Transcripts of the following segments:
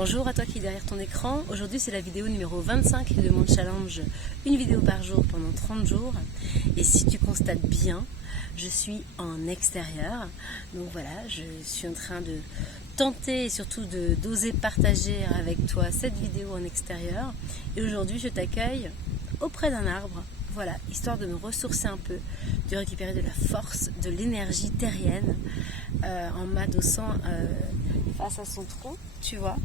Bonjour à toi qui est derrière ton écran. Aujourd'hui c'est la vidéo numéro 25 de mon challenge, une vidéo par jour pendant 30 jours. Et si tu constates bien, je suis en extérieur. Donc voilà, je suis en train de tenter et surtout d'oser partager avec toi cette vidéo en extérieur. Et aujourd'hui je t'accueille auprès d'un arbre. Voilà, histoire de me ressourcer un peu, de récupérer de la force, de l'énergie terrienne en m'adossant face à son tronc, tu vois.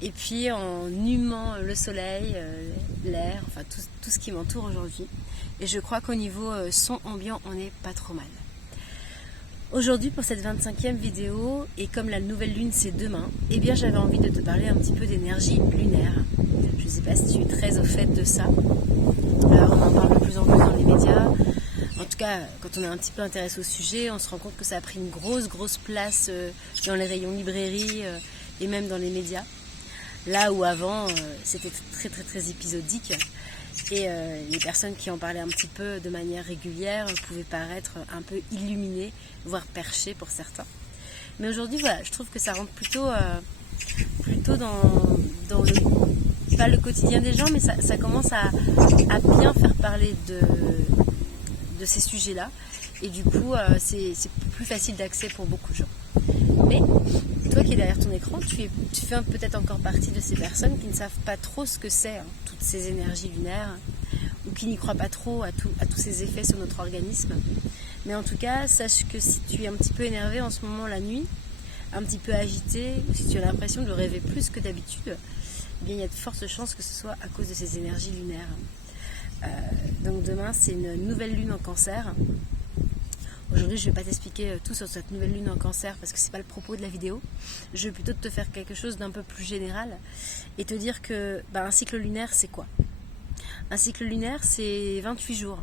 Et puis en humant le soleil, l'air, enfin tout ce qui m'entoure aujourd'hui. Et je crois qu'au niveau son ambiant, on n'est pas trop mal. Aujourd'hui, pour cette 25e vidéo, et comme la nouvelle lune c'est demain, eh bien j'avais envie de te parler un petit peu d'énergie lunaire. Je ne sais pas si tu es très au fait de ça. On en parle de plus en plus dans les médias. En tout cas, quand on est un petit peu intéressé au sujet, on se rend compte que ça a pris une grosse place dans les rayons librairies et même dans les médias. Là où avant, c'était très épisodique. Et les personnes qui en parlaient un petit peu de manière régulière pouvaient paraître un peu illuminées, voire perchées pour certains. Mais aujourd'hui, voilà, je trouve que ça rentre plutôt dans le, pas le quotidien des gens, mais ça commence à bien faire parler de ces sujets-là. Et du coup, c'est plus facile d'accès pour beaucoup de gens. Mais toi qui es derrière ton écran, tu fais peut-être encore partie de ces personnes qui ne savent pas trop ce que c'est, toutes ces énergies lunaires, ou qui n'y croient pas trop à tous ces effets sur notre organisme. Mais en tout cas, sache que si tu es un petit peu énervé en ce moment la nuit, un petit peu agité, ou si tu as l'impression de rêver plus que d'habitude, eh bien, il y a de fortes chances que ce soit à cause de ces énergies lunaires. Donc demain, c'est une nouvelle lune en Cancer. Aujourd'hui, je ne vais pas t'expliquer tout sur cette nouvelle lune en Cancer parce que ce n'est pas le propos de la vidéo. Je vais plutôt te faire quelque chose d'un peu plus général et te dire que un cycle lunaire, c'est quoi? Un cycle lunaire, c'est 28 jours.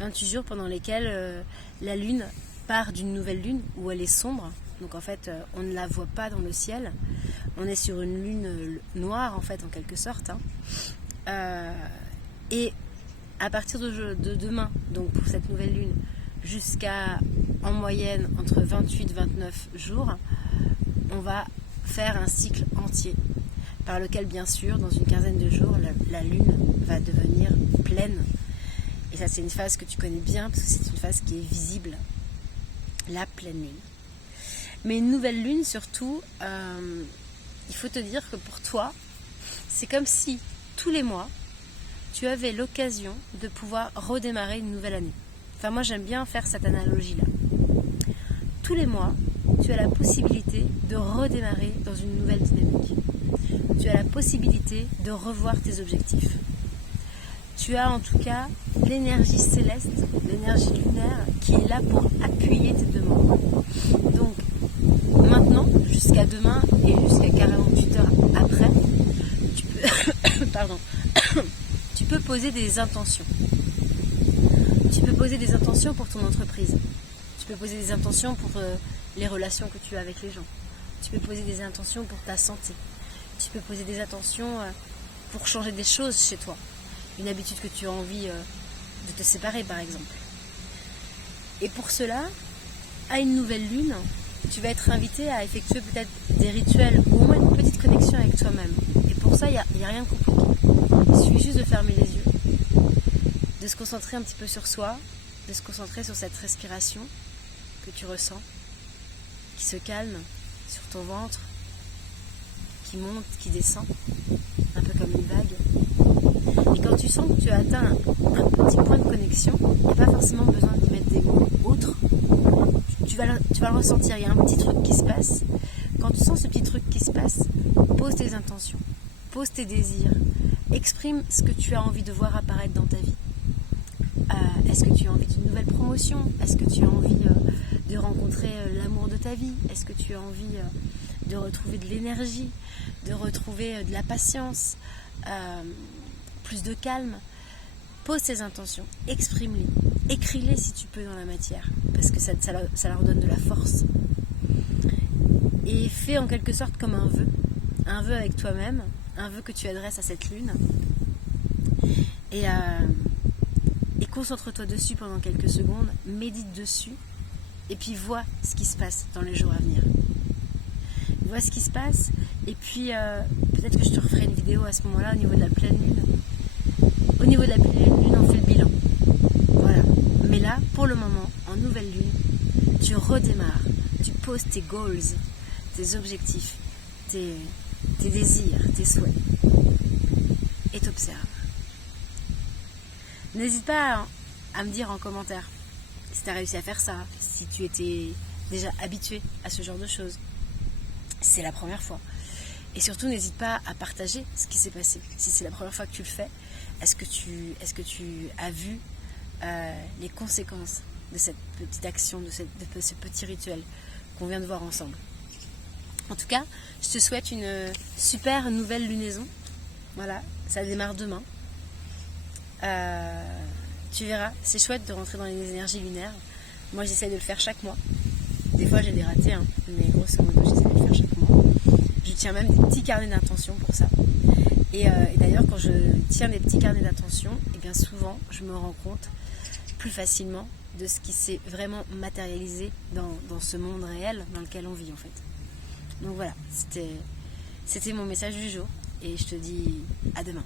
28 jours pendant lesquels la lune part d'une nouvelle lune où elle est sombre. Donc en fait, on ne la voit pas dans le ciel. On est sur une lune noire en fait, en quelque sorte. Et à partir de demain, donc pour cette nouvelle lune, jusqu'à en moyenne entre 28 et 29 jours, on va faire un cycle entier par lequel bien sûr dans une quinzaine de jours la lune va devenir pleine. Et ça c'est une phase que tu connais bien parce que c'est une phase qui est visible, la pleine lune. Mais une nouvelle lune surtout, il faut te dire que pour toi c'est comme si tous les mois tu avais l'occasion de pouvoir redémarrer une nouvelle année. Enfin, moi, j'aime bien faire cette analogie-là. Tous les mois, tu as la possibilité de redémarrer dans une nouvelle dynamique. Tu as la possibilité de revoir tes objectifs. Tu as en tout cas l'énergie céleste, l'énergie lunaire qui est là pour appuyer tes demandes. Donc, maintenant, jusqu'à demain et jusqu'à 48 heures après, tu peux... Pardon. Tu peux poser des intentions. Tu peux poser des intentions pour ton entreprise. Tu peux poser des intentions pour les relations que tu as avec les gens. Tu peux poser des intentions pour ta santé. Tu peux poser des intentions pour changer des choses chez toi. Une habitude que tu as envie de te séparer, par exemple. Et pour cela, à une nouvelle lune, tu vas être invité à effectuer peut-être des rituels ou au moins une petite connexion avec toi-même. Et pour ça, il n'y a rien de compliqué. Il suffit juste de fermer les yeux, de se concentrer un petit peu sur soi, de se concentrer sur cette respiration que tu ressens, qui se calme sur ton ventre, qui monte, qui descend, un peu comme une vague. Et quand tu sens que tu as atteint un petit point de connexion, il n'y a pas forcément besoin d'y mettre des mots autres. Tu vas le ressentir, il y a un petit truc qui se passe. Quand tu sens ce petit truc qui se passe, pose tes intentions, pose tes désirs, exprime ce que tu as envie de voir apparaître dans ta vie. Est-ce que tu as envie d'une nouvelle promotion? Est-ce que tu as envie de rencontrer l'amour de ta vie? Est-ce que tu as envie de retrouver de l'énergie, de retrouver de la patience, plus de calme? Pose tes intentions, exprime-les, écris-les si tu peux dans la matière, parce que ça leur donne de la force. Et fais en quelque sorte comme un vœu avec toi-même, un vœu que tu adresses à cette lune. Et concentre-toi dessus pendant quelques secondes, médite dessus, et puis vois ce qui se passe dans les jours à venir. vois ce qui se passe, et puis peut-être que je te referai une vidéo à ce moment-là au niveau de la pleine lune. Au niveau de la pleine lune, on fait le bilan. Voilà. Mais là, pour le moment, en nouvelle lune, tu redémarres, tu poses tes goals, tes objectifs, tes désirs, tes souhaits, et t'observes. N'hésite pas à me dire en commentaire si tu as réussi à faire ça, si tu étais déjà habitué à ce genre de choses. C'est la première fois. Et surtout, n'hésite pas à partager ce qui s'est passé. Si c'est la première fois que tu le fais, est-ce que tu as vu les conséquences de cette petite action, de ce petit rituel qu'on vient de voir ensemble? En tout cas, je te souhaite une super nouvelle lunaison. Voilà, ça démarre demain. Tu verras, c'est chouette de rentrer dans les énergies lunaires. Moi, j'essaie de le faire chaque mois. Des fois, j'ai des ratés, hein, mais grosso modo, j'essaie de le faire chaque mois. Je tiens même des petits carnets d'intention pour ça. Et d'ailleurs, quand je tiens des petits carnets d'intention, et bien souvent, je me rends compte plus facilement de ce qui s'est vraiment matérialisé dans ce monde réel dans lequel on vit, en fait. Donc voilà, c'était mon message du jour. Et je te dis à demain.